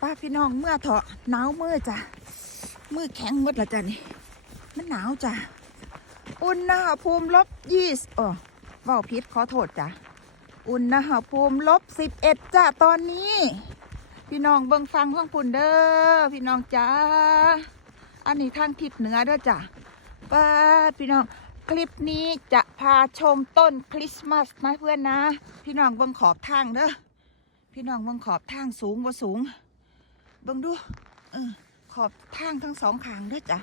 ป้าพี่น้องเมื่อเถาะหนาวเมื่อจ้ะมือแข็งหมดละจ้ะนี่มันหนาวจ้ะอุณหภูมิลบยี่สิบอ๋อเว่าพิษขอโทษจ้ะอุณหภูมิลบสิบเอ็ดจ้ะตอนนี้ พี่น้องเบิ่งฟังข้างปุ่นเด้อพี่น้องจ้าอันนี้ทางทิศเหนือเด้อจ้ะป้าพี่น้องคลิปนี้จะพาชมต้นคริสต์มาสนะเพื่อนนะ พี่น้องเบิ่งขอบทางเด้อพี่น้องเบิ่งขอบทางสูงบ่สูง บิ่งดูเออขอบทางทั้งสองขางเด้อจ้ะ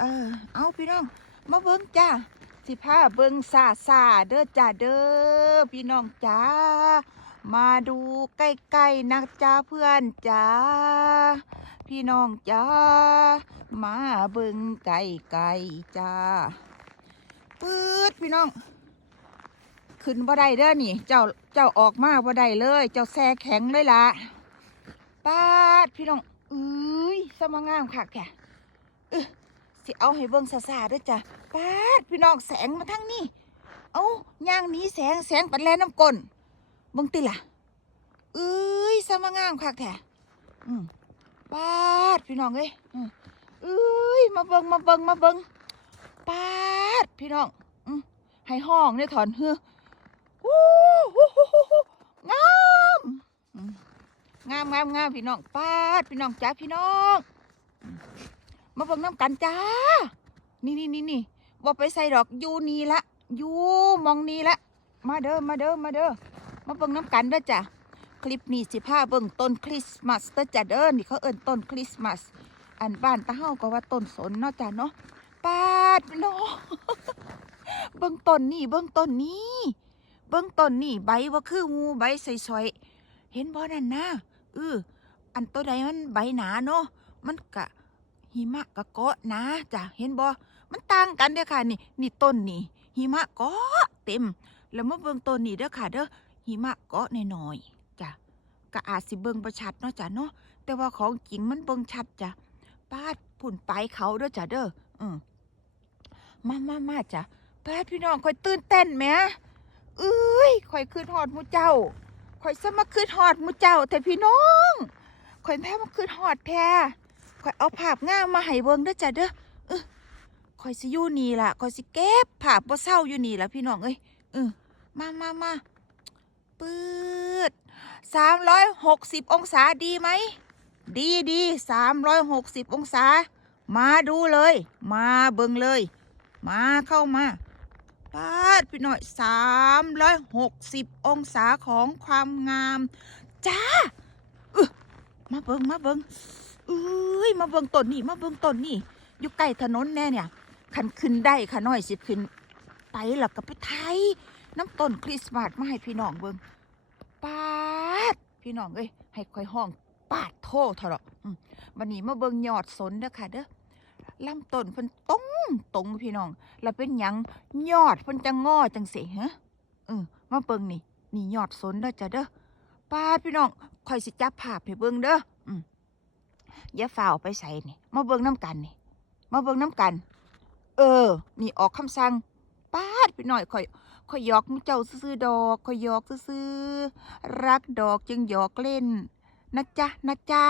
เออเอาพี่น้อง มาเบิ่งจ้าสิพาเบิ่งซาซาเด้อจ้าเด้อพี่น้องจ้ามาดูใกล้ๆนะจ้าเพื่อนจ้าพี่น้องจ้ามาเบิ่งไกลๆจ้าปื๊ดพี่น้อง ขึ้นบ่ได้เด้อนี่ เจ้าเจ้าออกมาบ่ได้เลย เจ้าแซ่แข็งเลยล่ะ ปาดพี่น้องเอ้ยสมงามคักแค่เออสิเอาให้เบิ่งซาๆด้อจ้ะปาดพี่น้องแสงมาทั้งนี้เอาย่างหนี้แสงแสงปัดแลน้ำก้นเบิ่งติล่ะเอ้ยสมงามคักแท้อืมปาดพี่น้องเอ้ยอืมเอ้ยมาเบิ่งมาเบิ่งมาเบิ่งปาดพี่น้องอืมให้ห้องเนี่ยถอนเฮือวู้ฮู้ฮู้ฮู้ฮู้ งามงามงามพี่น้องปาดพี่น้องจ้าพี่น้อง มาเบิ่งน้ำกันจ้า นี่นี่นี่นี่บ่ไปใส่ดอกยูนี่ละยูมองนี่ละมาเด้อมาเด้อมาเด้อมาเบิ่งน้ำกันเด้อจ้ะคลิปนี้สิพาเบิ่งต้นคริสต์มาสเด้อจ้ะเด้อนี่เขาเอิ้นต้นคริสต์มาสอันบ้านตาเฮาก็ว่าต้นสนเนาะจ้ะเนาะปาดพี่น้องเบื้องต้นนี่เบื้องต้นนี่เบื้องต้นนี่ใบว่าคืองูใบสวยๆเห็นบ่นั่นนะ เอออันตัวใดมันใบหนาเนาะมันกะหิมะกะเกาะนาจ้ะเห็นบ่มันต่างกันเด้อค่ะนี่ นี่ต้นนี่หิมะเกาะเต็ม แล้วมาเบิ่งต้นนี่เด้อค่ะเด้อหิมะเกาะน้อยๆจ้ะก็อาจสิเบิ่งบ่ชัดเนาะจ้ะเนาะแต่ว่าของจริงมันเบิ่งชัดจ้ะปาดผุ่นปลายเขาเด้อจ้ะเด้ออืมมามามาจ้ะแปดพี่น้องคอยตื่นเต้นไหมเอ้ยคอยคืนหอดมูเจ้า คอยสมาคืนหอดมูเจ้า แต่พี่น้องคอยแพ้มาคืนหอดแท้คอยเอาภาพงามมาให้เบิ่งเด้อจ้ะเด้อเออคอยสิอยู่นี่ล่ะคอยสิเก็บภาพบ่เศร้าอยู่นี่ล่ะพี่น้องเอ้ยเออมามามาปืดสามร้อยหกสิบองศาดีไหม ดีดีสามร้อยหกสิบองศา มาดูเลย มาเบิ่งเลย มาเข้ามา ปาดพี่หน่อยสามร้อยหกสิบองศาของความงามจ้ามาเบิงมาเบิงเอ้ยมาเบิงต้นนี่มาเบิงต้นนี่อยู่ใกล้ถนนแน่เนี่ยขันขึ้นได้ขาน้อยสิขึ้นไปหลักกับไปไทยน้ำต้นคริสต์มาสมาให้พี่น้องเบิงปาดพี่น้องเอ้ยให้ค่อยห้องปาดโทษเถอะวันนี้มาเบิงยอดสนเด้อค่ะเด้อ ลำต้นเพิ่นตรงตรงพี่น้อง แล้วเป็นหยังยอดเพิ่นจะงอจังเสิฮะเออมาเบิ่งนี่ นี่ยอดสนเด้อจ้ะเด้อป้าดพี่น้องคอยสิจับภาพให้เบิ่งเด้ออืมอย่าฝ่าไปใส่นี่ มาเบิ่งน้ำกันนี่ มาเบิ่งน้ำกัน เออ นี่ออกคำสั่งป้าดพี่น้อยคอยคอยยอกมุเจ้าซื่อดอกคอยยอกซื่อรักดอกจึงหยอกเล่นนะจ๊ะนะจ๊ะ